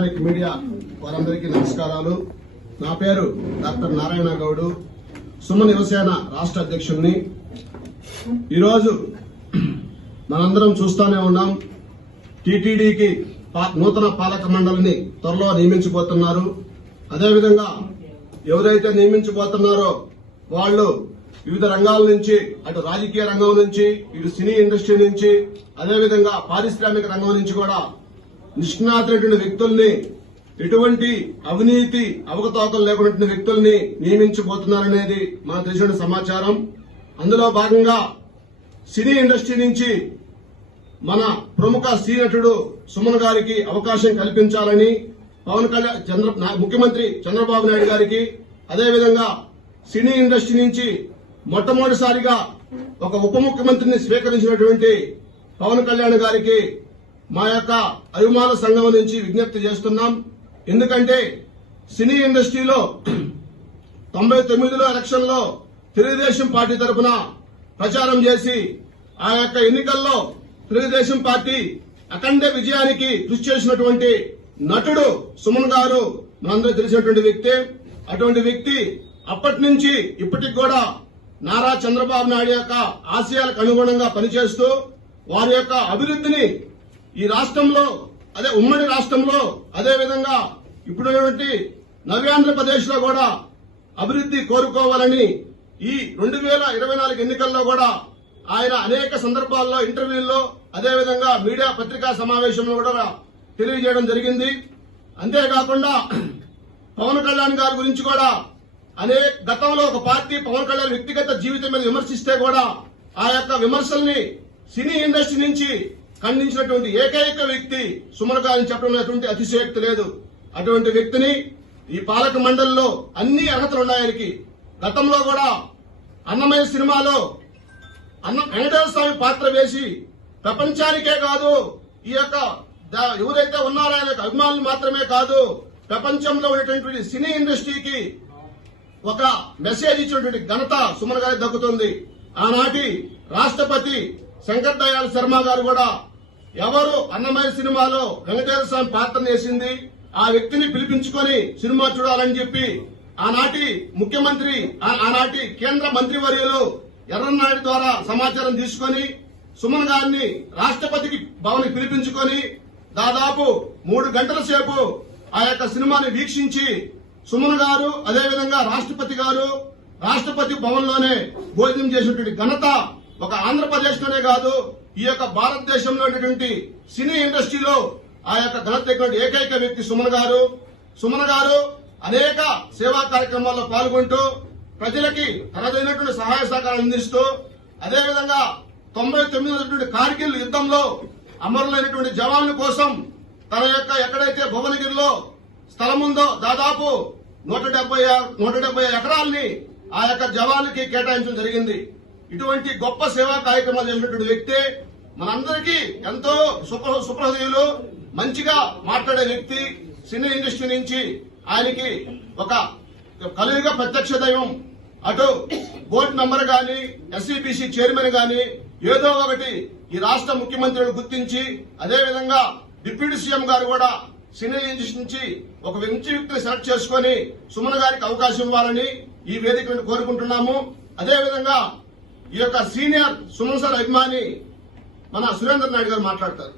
Electronic media వారందరికీ నమస్కారాలు. నా పేరు డాక్టర్ నారాయణ గౌడు. సుమన్ యువసేన రాష్ట్ర అధ్యక్షుడిని ఈరోజు మనందరం చూస్తూనే ఉన్నాం. టీటీడీకి నూతన పాలక మండలిని త్వరలో నియమించబోతున్నారు. అదేవిధంగా ఎవరైతే నియమించబోతున్నారో వాళ్ళు వివిధ రంగాల నుంచి అటు రాజకీయ రంగం నుంచి ఇటు సినీ ఇండస్ట్రీ నుంచి అదేవిధంగా పారిశ్రామిక రంగం నుంచి కూడా నిష్ణాతులైన వ్యక్తుల్ని ఎటువంటి అవినీతి అవకతవకలు లేకుండా వ్యక్తుల్ని నియమించబోతున్నారనేది మనకు తెలిసిన సమాచారం. అందులో భాగంగా సినీ ఇండస్ట్రీ నుంచి మన ప్రముఖ సీ నటుడు సుమన్ గారికి అవకాశం కల్పించాలని పవన్ కళ్యాణ్ చంద్ర నా- ముఖ్యమంత్రి చంద్రబాబు నాయుడు గారికి అదేవిధంగా సినీ ఇండస్ట్రీ నుంచి మొట్టమొదటిసారిగా ఒక ఉప ముఖ్యమంత్రిని స్వీకరించినటువంటి పవన్ కళ్యాణ్ గారికి మా యొక్క అభిమాన సంఘం నుంచి విజ్ఞప్తి చేస్తున్నాం. ఎందుకంటే సినీ ఇండస్ట్రీలో తొంభై తొమ్మిదిలో ఎలక్షన్లో తెలుగుదేశం పార్టీ తరఫున ప్రచారం చేసి ఆ యొక్క ఎన్నికల్లో తెలుగుదేశం పార్టీ అఖండ విజయానికి కృషి చేసినటువంటి నటుడు సుమన్ గారు మనందరూ తెలిసినటువంటి వ్యక్తి. అటువంటి వ్యక్తి అప్పటి నుంచి ఇప్పటికి కూడా నారా చంద్రబాబు నాయుడు యొక్క ఆశయాలకు అనుగుణంగా పనిచేస్తూ వారి యొక్క అభివృద్ధిని ఈ రాష్ట్రంలో అదే ఉమ్మడి రాష్ట్రంలో అదే విధంగా ఇప్పుడున్నటువంటి నవ్యాంధ్రప్రదేశ్లో కూడా అభివృద్ధి కోరుకోవాలని ఈ రెండు వేల ఇరవై నాలుగు ఎన్నికల్లో కూడా ఆయన అనేక సందర్భాల్లో ఇంటర్వ్యూల్లో అదేవిధంగా మీడియా పత్రికా సమావేశంలో కూడా తెలియజేయడం జరిగింది. అంతేకాకుండా పవన్ కళ్యాణ్ గారి గురించి కూడా అనే గతంలో ఒక పార్టీ పవన్ కళ్యాణ్ వ్యక్తిగత జీవితం మీద విమర్శిస్తే కూడా ఆ యొక్క విమర్శల్ని సినీ ఇండస్ట్రీ నుంచి ఖండించినటువంటి ఏకైక వ్యక్తి సుమన్ గారిని చెప్పడం అనేటువంటి అతిశయోక్తి లేదు. అటువంటి వ్యక్తిని ఈ పాలక మండలిలో అన్ని అర్హతలు ఉన్నాయి ఆయనకి. గతంలో కూడా అన్నమయ్య సినిమాలో అన్న వెంకటేశ్వర స్వామి పాత్ర వేసి ప్రపంచానికే కాదు ఈ యొక్క ఎవరైతే ఉన్నారో ఆయన అభిమానులు మాత్రమే కాదు ప్రపంచంలో ఉన్నటువంటి సినీ ఇండస్ట్రీకి ఒక మెసేజ్ ఇచ్చినటువంటి ఘనత సుమన్ గారికి దక్కుతుంది. ఆనాటి రాష్ట్రపతి శంకర్ దయాళ్ శర్మ గారు కూడా ఎవరు అన్నమయ్య సినిమాలో వెంకటేశ్వర స్వామి పాత్ర వేసింది ఆ వ్యక్తిని పిలిపించుకొని సినిమా చూడాలని చెప్పి ఆనాటి ముఖ్యమంత్రి ఆ- ఆనాటి కేంద్ర మంత్రివర్యులు ఎర్రన్నాయుడు ద్వారా సమాచారం తీసుకొని సుమన్ గారిని రాష్ట్రపతికి భవన్ పిలిపించుకొని దాదాపు మూడు గంటల సేపు ఆ యొక్క సినిమాని వీక్షించి సుమన్ గారు అదేవిధంగా రాష్ట్రపతి గారు రాష్ట్రపతి భవన్లోనే భోజనం చేసినటువంటి ఘనత ఒక ఆంధ్రప్రదేశ్లోనే కాదు ఈ యొక్క భారతదేశంలో ఉన్నటువంటి సినీ ఇండస్ట్రీలో ఆ యొక్క ఘనత ఏకైక వ్యక్తి సుమన్ గారు. సుమన్ గారు అనేక సేవా కార్యక్రమాల్లో పాల్గొంటూ ప్రజలకి తనదైనటువంటి సహాయ సహకారాలు అందిస్తూ అదేవిధంగా తొంభై తొమ్మిది కార్గిల్ యుద్ధంలో అమరులైనటువంటి జవాన్ల కోసం తన యొక్క ఎక్కడైతే భువనగిరిలో స్థలం ఉందో దాదాపు నూట డెబ్బై నూట డెబ్బై ఎకరాల్ని ఆ యొక్క జవాన్లకి కేటాయించడం జరిగింది. ఇటువంటి గొప్ప సేవా కార్యక్రమాలు చేసినటువంటి వ్యక్తే మనందరికీ ఎంతో సుప్ర సుప్రహృదయులు మంచిగా మాట్లాడే వ్యక్తి సినీ ఇండస్ట్రీ నుంచి ఆయనకి ఒక కలియుగ ప్రత్యక్ష దైవం అటు బోర్డు మెంబర్ గాని ఎస్సీబీసీ చైర్మన్ గాని ఏదో ఒకటి ఈ రాష్ట్ర ముఖ్యమంత్రిని గుర్తించి అదేవిధంగా డిప్యూటీ సీఎం గారు కూడా సినీ ఇండస్ట్రీ నుంచి ఒక మంచి వ్యక్తిని సెలెక్ట్ చేసుకొని సుమన్ గారికి అవకాశం ఇవ్వాలని ఈ వేదికను కోరుకుంటున్నాము. అదేవిధంగా ఈ యొక్క సీనియర్ సుమన్ సార్ అభిమాని మన సురేంద్ర నాయుడు గారు మాట్లాడతారు.